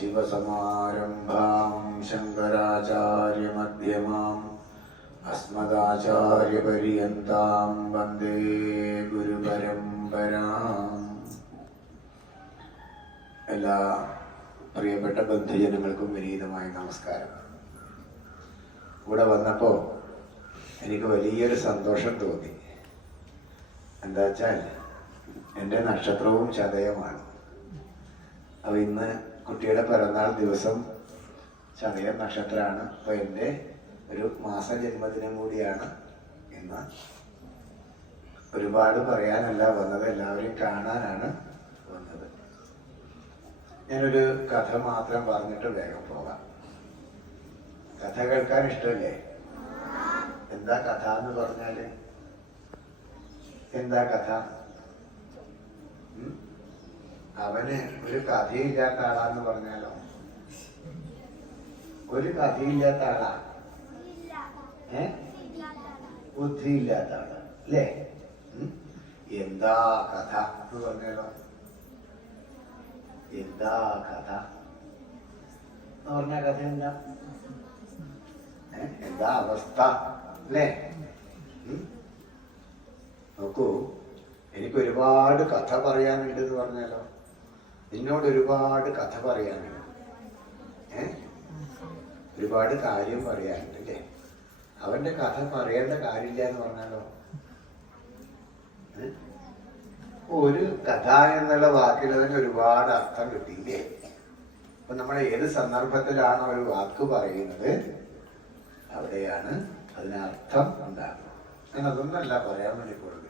സദാശിവസമാരംഭാം ശങ്കരാചാര്യമധ്യമാം അസ്മദാചാര്യപര്യന്താം വന്ദേ ഗുരുപരമ്പരാം എല്ലാ പ്രിയപ്പെട്ട ബന്ധുജനങ്ങൾക്കും വിനീതമായ നമസ്കാരം. ഇവിടെ വന്നപ്പോൾ എനിക്ക് വലിയൊരു സന്തോഷം തോന്നി. എന്താ വെച്ചാൽ എന്റെ നക്ഷത്രവും ചതയമാണ്. അപ്പോൾ ഇന്ന് കുട്ടിയുടെ പിറന്നാൾ ദിവസം ചതയ നക്ഷത്രമാണ്. അപ്പോൾ എന്റെ ഒരു മാസ ജന്മദിനം കൂടിയാണ് ഇന്ന്. ഒരുപാട് പറയാനല്ല വന്നത് എല്ലാവരെയും കാണാനാണ് വന്നത്. ഞാനൊരു കഥ മാത്രം പറഞ്ഞിട്ട് വേഗം പോകാം. കഥ കേൾക്കാൻ ഇഷ്ടമല്ലേ? എന്താ കഥ എന്ന് പറഞ്ഞാൽ? എന്താ കഥ? അവന് ഒരു കഥയില്ലാത്ത ആളാന്ന് പറഞ്ഞാലോ? ഒരു കഥയില്ലാത്ത ആളാ? ഏ? ബുദ്ധിയില്ലാത്ത ആൾ. അല്ലേ? എന്താ കഥ എന്ന് പറഞ്ഞാലോ? എന്താ കഥ? എന്ന് പറഞ്ഞ കഥ എന്താ? എന്താ അവസ്ഥ? അല്ലേ? നോക്കൂ എനിക്ക് ഒരുപാട് കഥ പറയാനുണ്ട് എന്ന് പറഞ്ഞാലോ? നിന്നോട് ഒരുപാട് കഥ പറയാനുണ്ട്. ഏ? ഒരുപാട് കാര്യം പറയാനുണ്ട് അല്ലേ? അവന്റെ കഥ പറയേണ്ട കാര്യമില്ല എന്ന് പറഞ്ഞാലോ? ഒരു കഥ എന്നുള്ള വാക്കിൽ തന്നെ ഒരുപാട് അർത്ഥം കിട്ടിയില്ലേ? അപ്പൊ നമ്മൾ ഏത് സന്ദർഭത്തിലാണ് ഒരു വാക്ക് പറയുന്നത്? അവിടെയാണ് അതിനർത്ഥം ഉണ്ടാകുന്നത്. ഞാൻ അതൊന്നല്ല പറയാൻ വേണ്ടി പോയത്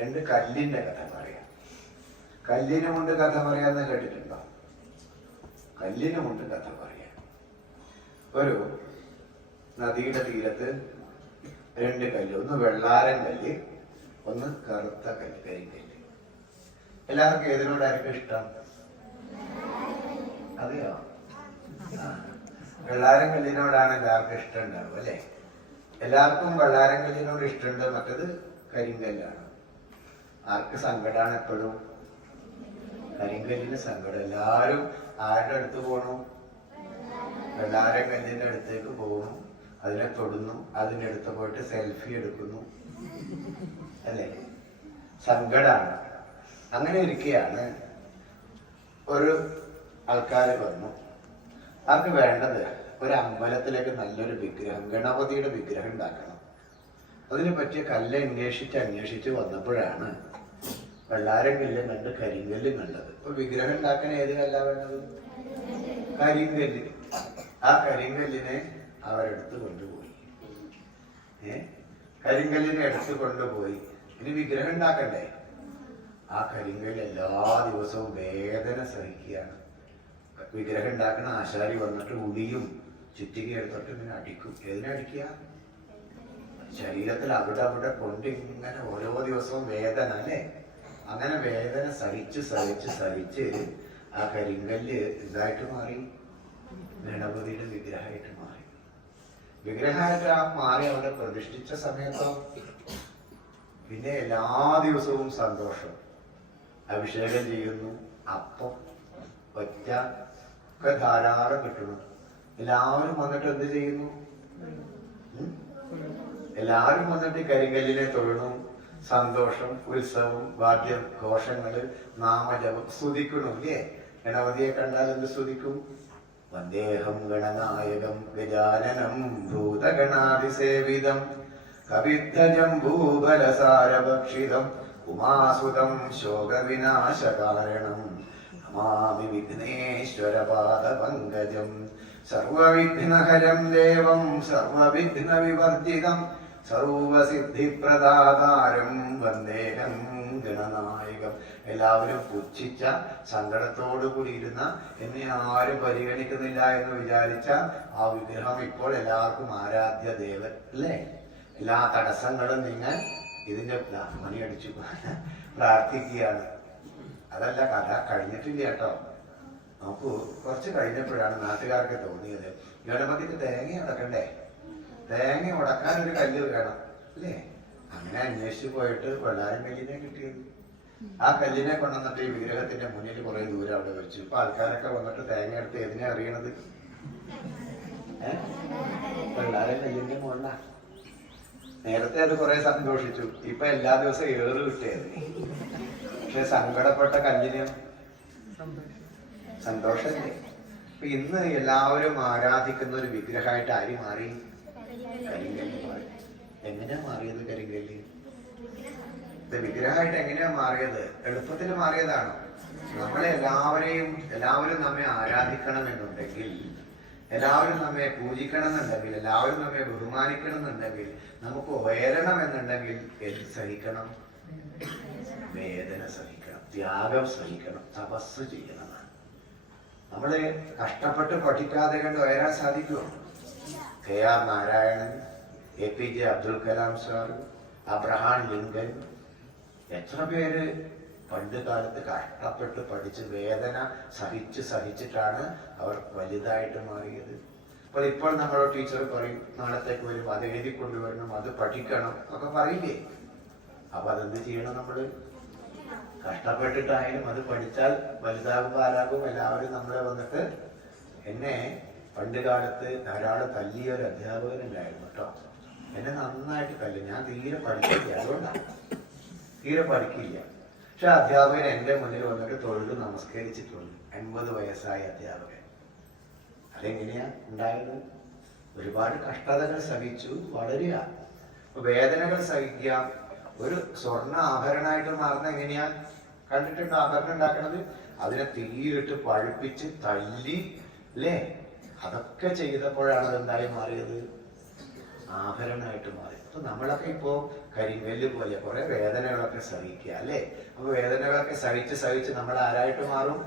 രണ്ട് കല്ലിന്റെ കഥ പറയാം. കല്ലിനെ കൊണ്ട് കഥ പറയാന്ന് കേട്ടിട്ടുണ്ടോ? കല്ലിനുമുണ്ട് കഥ പറയാ ഒരു നദിയുടെ തീരത്ത് രണ്ട് കല്ല് ഒന്ന് വെള്ളാരൻ കല്ല് ഒന്ന് കറുത്ത കല്ല് കരിങ്കല്ല്. എല്ലാവർക്കും ഏതിനോടായിരിക്കും ഇഷ്ടം? അതെയോ? വെള്ളാരൻ വെള്ളാരം കല്ലിനോടാണ് എല്ലാവർക്കും ഇഷ്ടം ഉണ്ടാവും അല്ലേ? എല്ലാവർക്കും വെള്ളാരൻ കല്ലിനോട് ഇഷ്ടമുണ്ട് മറ്റത് കരിങ്കല്ലാണ്. ആർക്ക് സങ്കടമാണ് എപ്പോഴും? കരിങ്കല്ലിന് സങ്കടം. എല്ലാവരും ആരുടെ അടുത്ത് പോണു? വെള്ളാരം കല്ലിന്റെ അടുത്തേക്ക് പോകുന്നു അതിനെ തൊടുന്നു. അതിന്റെ അടുത്ത് പോയിട്ട് സെൽഫി എടുക്കുന്നു. അല്ലേ? സങ്കടാണ്. അങ്ങനെ ഇരിക്കുകയാണ് ഒരു ആൾക്കാർ വന്നു. അവർക്ക് വേണ്ടത് ഒരു അമ്പലത്തിലേക്ക് നല്ലൊരു വിഗ്രഹം ഗണപതിയുടെ വിഗ്രഹം ഉണ്ടാക്കണം. അതിനെ പറ്റിയ കല്ല് അന്വേഷിച്ച് അന്വേഷിച്ച് വന്നപ്പോഴാണ് വെള്ളാരം കല്ലും കണ്ട് കരിങ്കല്ലും കണ്ടത്. ഇപ്പൊ വിഗ്രഹം ഉണ്ടാക്കാൻ ഏത് കല്ലാ വേണ്ടത്? കരിങ്കല്ല്. ആ കരിങ്കല്ലിനെ അവരെടുത്ത് കൊണ്ടുപോയി. ഏ? കരിങ്കല്ലിനെ എടുത്ത് കൊണ്ടുപോയി. ഇനി വിഗ്രഹം ഉണ്ടാക്കണ്ടേ? ആ കരിങ്കല്ല് എല്ലാ ദിവസവും വേദന സഹിക്കുകയാണ്. വിഗ്രഹം ഉണ്ടാക്കുന്ന ആശാരി വന്നിട്ട് ഉടിയും ചുറ്റിക എടുത്തിട്ട് ഇങ്ങനെ അടിക്കും. ഏതിനടിക്കുക ശരീരത്തിൽ അവിടെ അവിടെ കൊണ്ട് ഇങ്ങനെ ഓരോ ദിവസവും വേദന അല്ലേ? അങ്ങനെ വേദന സഹിച്ച് സഹിച്ച് സഹിച്ച് ആ കരിങ്കല്ല് ഇതായിട്ട് മാറി. ഗണപതിയുടെ വിഗ്രഹമായിട്ട് മാറി. വിഗ്രഹമായിട്ട് ആ മാറി അവിടെ പ്രതിഷ്ഠിച്ച സമയത്തോ പിന്നെ എല്ലാ ദിവസവും സന്തോഷം. അഭിഷേകം ചെയ്യുന്നു. അപ്പം ഒറ്റ ഒക്കെ ധാരാളം കിട്ടുന്നു എല്ലാവരും വന്നിട്ട് എന്ത് ചെയ്യുന്നു? എല്ലാവരും വന്നിട്ട് കരിങ്കല്ലിനെ തൊഴണു സന്തോഷം ഉത്സവം വാദ്യം ഘോഷങ്ങൾ നാമജപം സ്തുതിക്കണു അല്ലേ ഗണപതിയെ കണ്ടാൽ എന്ത് സ്തുതിക്കും? വന്ദേഹം ഗണനായകം ഗജാനനം ഭൂതഗണാതിസേവിതം കവിദ്ധജംബൂബലസാരഭക്ഷിതം ഉമാസുതം ശോകവിനാശകാരണം നമാമി വിഘ്നേശ്വരപാദപങ്കജം സർവവിഘ്നഹരം ദേവം സർവവിഘ്നവിവർജിതം സർവസിദ്ധിപ്രദാതാരം വന്ദേഹം ഗണനായകം. എല്ലാവരും പുച്ഛിച്ച സങ്കടത്തോടു കൂടി ഇരുന്ന എന്നെ ആരും പരിഗണിക്കുന്നില്ല എന്ന് വിചാരിച്ച ആ വിഗ്രഹം ഇപ്പോൾ എല്ലാവർക്കും ആരാധ്യ ദേവൻ അല്ലേ? എല്ലാ തടസ്സങ്ങളും നിങ്ങൾ ഇതിന്റെ ദാ മണിയടിച്ചു പ്രാർത്ഥിക്കുകയാണ്. അതല്ല കഥ കഴിഞ്ഞിട്ടില്ല കേട്ടോ. നോക്കൂ കുറച്ച് കഴിഞ്ഞപ്പോഴാണ് നാട്ടുകാർക്ക് തോന്നിയത്. ഗണപതിക്ക് തേങ്ങ ഉടക്കണ്ടേ തേങ്ങ ഉടക്കാൻ ഒരു കല്ല് വേണം അല്ലേ? അങ്ങനെ അന്വേഷിച്ചു പോയിട്ട് വെള്ളാരം കല്ലിനെ കിട്ടിയത്. ആ കല്ലിനെ കൊണ്ടുവന്നിട്ട് ഈ വിഗ്രഹത്തിന്റെ മുന്നിൽ കുറെ ദൂരം അവിടെ വെച്ചു. ഇപ്പൊ ആൾക്കാരൊക്കെ വന്നിട്ട് തേങ്ങ എടുത്ത് എതിനെ അറിയണത് വെള്ളാരം കല്ലിന്റെ മുകളിലാ നേരത്തെ അത് കുറെ സന്തോഷിച്ചു. ഇപ്പൊ എല്ലാ ദിവസവും ഏറ് കിട്ടിയത്. പക്ഷെ സങ്കടപ്പെട്ട കല്ലിനെ സന്തോഷല്ലേ? അപ്പൊ ഇന്ന് എല്ലാവരും ആരാധിക്കുന്ന ഒരു വിഗ്രഹമായിട്ട് ആര് മാറി? എങ്ങനെയാ മാറിയത് കരിങ്കല്ല്? വിഗ്രഹമായിട്ട് എങ്ങനെയാ മാറിയത്? എളുപ്പത്തിൽ മാറിയതാണ്? നമ്മളെ എല്ലാവരെയും എല്ലാവരും നമ്മെ ആരാധിക്കണം എന്നുണ്ടെങ്കിൽ എല്ലാവരും നമ്മെ പൂജിക്കണം എന്നുണ്ടെങ്കിൽ എല്ലാവരും നമ്മെ ബഹുമാനിക്കണം എന്നുണ്ടെങ്കിൽ നമുക്ക് ഉയരണം എന്നുണ്ടെങ്കിൽ എന്ത് സഹിക്കണം? വേദന സഹിക്കണം ത്യാഗം സഹിക്കണം തപസ് ചെയ്യണം. നമ്മൾ കഷ്ടപ്പെട്ട് പഠിക്കാതെ കണ്ട് ഉയരാൻ സാധിക്കുമോ K R Narayanan A P J Abdul Kalam sir Abraham Lincoln. എത്ര പേര് പണ്ട് കാലത്ത് കഷ്ടപ്പെട്ട് പഠിച്ച് വേദന സഹിച്ച് സഹിച്ചിട്ടാണ് അവർ വലുതായിട്ട് മാറിയത്? അപ്പോൾ ഇപ്പോൾ നമ്മളോട് ടീച്ചർ പറയും നാളത്തേക്ക് വരും അത് എഴുതി കൊണ്ടുവരണം അത് പഠിക്കണം ഒക്കെ പറയില്ലേ? അപ്പൊ അതെന്ത് ചെയ്യണം നമ്മൾ കഷ്ടപ്പെട്ടിട്ടായാലും അത് പഠിച്ചാൽ വലുതാകും ആരാകും എല്ലാവരും നമ്മളെ വന്നിട്ട് എന്നെ പണ്ട് കാലത്ത് ധാരാളം തല്ലിയ ഒരു അധ്യാപകനുണ്ടായിരുന്നു കേട്ടോ. എന്നെ നന്നായിട്ട് തല്ലി ഞാൻ തീരെ പഠിക്കില്ല അതുകൊണ്ടാണ് തീരെ പഠിക്കില്ല. പക്ഷെ അധ്യാപകൻ എന്റെ മുന്നിൽ വന്നിട്ട് തൊഴിൽ നമസ്കരിച്ചിട്ടുണ്ട്. എൺപത് വയസ്സായ അധ്യാപകൻ. അതെങ്ങനെയാ ഉണ്ടായത്? ഒരുപാട് കഷ്ടതകൾ സഹിച്ചു വളരുക. വേദനകൾ സഹിക്കുക. ഒരു സ്വർണ ആഭരണമായിട്ട് മാറുന്ന എങ്ങനെയാ? കണ്ടിട്ടുണ്ട് ആഭരണം ഉണ്ടാക്കണത്? അതിനെ തീയിട്ട് പഴുപ്പിച്ച് തല്ലി അല്ലേ അതൊക്കെ ചെയ്തപ്പോഴാണ് അതെന്തായി മാറിയത്? ആഭരണമായിട്ട് മാറി. അപ്പൊ നമ്മളൊക്കെ ഇപ്പോ കരിങ്കല്ല് പോലെ കുറെ വേദനകളൊക്കെ സഹിക്കുക അല്ലേ? അപ്പൊ വേദനകളൊക്കെ സഹിച്ച് സഹിച്ച് നമ്മൾ ആരായിട്ട് മാറും?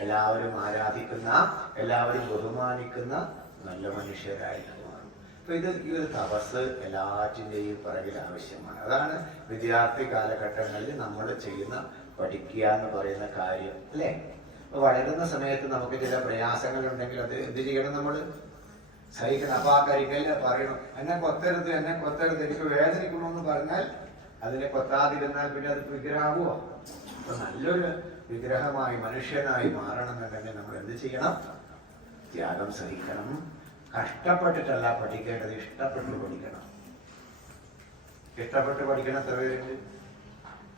എല്ലാവരും ആരാധിക്കുന്ന എല്ലാവരും ബഹുമാനിക്കുന്ന നല്ല മനുഷ്യരായിട്ട് മാറും. അപ്പൊ ഇത് ഈ ഒരു തപസ് എല്ലാറ്റിന്റെയും പിറകിൽ ആവശ്യമാണ്. അതാണ് വിദ്യാർത്ഥി കാലഘട്ടങ്ങളിൽ നമ്മൾ ചെയ്യുന്ന പഠിക്കുക എന്ന് പറയുന്ന കാര്യം അല്ലേ? വളരുന്ന സമയത്ത് നമുക്ക് ചില പ്രയാസങ്ങൾ ഉണ്ടെങ്കിൽ അത് എന്ത് ചെയ്യണം നമ്മൾ സഹിക്കണം. അപ്പൊ ആ കരിക്കൽ പറയണം. എന്നെ കൊത്തരുത് എന്നെ കൊത്തരുത് എനിക്ക് വേദനിക്കണമെന്ന് പറഞ്ഞാൽ അതിനെ കൊത്താതിരുന്നാൽ പിന്നെ അത് വിഗ്രഹമാവോ അപ്പൊ നല്ലൊരു വിഗ്രഹമായി മനുഷ്യനായി മാറണമെന്നുണ്ടെങ്കിൽ നമ്മൾ എന്ത് ചെയ്യണം? ത്യാഗം സഹിക്കണം. കഷ്ടപ്പെട്ടിട്ടല്ല പഠിക്കേണ്ടത് ഇഷ്ടപ്പെട്ട് പഠിക്കണം. ഇഷ്ടപ്പെട്ട് പഠിക്കണം എത്ര പേരുണ്ട്?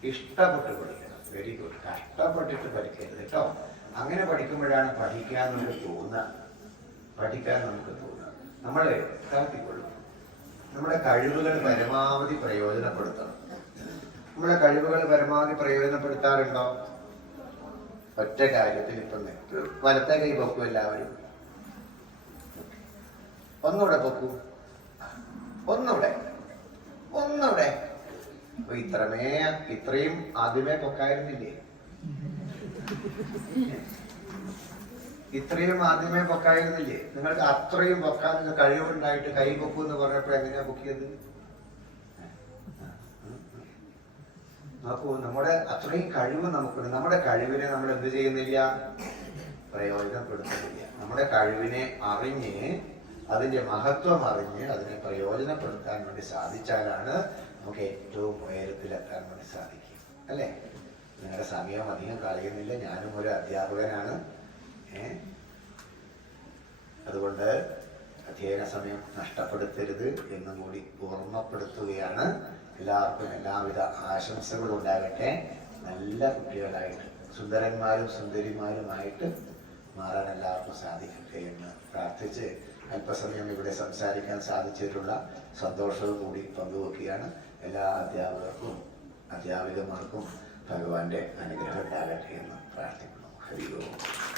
ഇഷ്ടപ്പെട്ട് പഠിക്കണം. വെരി ഗുഡ് കഷ്ടപ്പെട്ടിട്ട് പഠിക്കരുത് കേട്ടോ. അങ്ങനെ പഠിക്കുമ്പോഴാണ് പഠിക്കാൻ നമുക്ക് തോന്നുക പഠിക്കാൻ നമുക്ക് തോന്നുക നമ്മളെ താത്തിക്കൊള്ളും നമ്മുടെ കഴിവുകൾ പരമാവധി പ്രയോജനപ്പെടുത്തണം. നമ്മുടെ കഴിവുകൾ പരമാവധി പ്രയോജനപ്പെടുത്താറുണ്ടോ? ഒറ്റ കാര്യത്തിൽ ഇപ്പം വലത്തെ കൈ പൊക്കും എല്ലാവരും. ഒന്നുകൂടെ പൊക്കൂ. ഒന്നുകൂടെ ഒന്നുകൂടെ ഇത്രമേ ഇത്രയും ആദ്യമേ പൊക്കായിരുന്നില്ലേ? ഇത്രയും ആദ്യമേ പൊക്കായിരുന്നില്ലേ? നിങ്ങൾക്ക് അത്രയും പൊക്കാൻ കഴിവുണ്ടായിട്ട് കൈ പൊക്കൂ എന്ന് പറഞ്ഞപ്പോൾ എങ്ങനെയാ പൊക്കിയത്? നോക്കൂ നമ്മുടെ അത്രയും കഴിവ് നമുക്കുണ്ട്. നമ്മുടെ കഴിവിനെ നമ്മൾ എന്ത് ചെയ്യുന്നില്ല? പ്രയോജനപ്പെടുത്തുന്നില്ല. നമ്മുടെ കഴിവിനെ അറിഞ്ഞ് അതിന്റെ മഹത്വം അറിഞ്ഞ് അതിനെ പ്രയോജനപ്പെടുത്താൻ വേണ്ടി സാധിച്ചാലാണ് നമുക്ക് ഏറ്റവും ഉയരത്തിലെത്താൻ വേണ്ടി സാധിക്കും അല്ലേ? നിങ്ങളുടെ സമയം അധികം കളയുന്നില്ല. ഞാനും ഒരു അധ്യാപകനാണ്. അതുകൊണ്ട് അധ്യയന സമയം നഷ്ടപ്പെടുത്തരുത് എന്നും കൂടി ഓർമ്മപ്പെടുത്തുകയാണ്. എല്ലാവർക്കും എല്ലാവിധ ആശംസകളും ഉണ്ടാകട്ടെ. നല്ല കുട്ടികളായിട്ട് സുന്ദരന്മാരും സുന്ദരിമാരുമായിട്ട് മാറാൻ എല്ലാവർക്കും സാധിക്കട്ടെ എന്ന് പ്രാർത്ഥിച്ച് അല്പസമയം ഇവിടെ സംസാരിക്കാൻ സാധിച്ചിട്ടുള്ള സന്തോഷവും കൂടി പങ്കുവെക്കുകയാണ് എല്ലാ അധ്യാപകർക്കും അധ്യാപികമാർക്കും ഭഗവാന്റെ അനുഗ്രഹം ഉണ്ടാകട്ടെ എന്ന് പ്രാർത്ഥിക്കുന്നു. ഹരി ഓം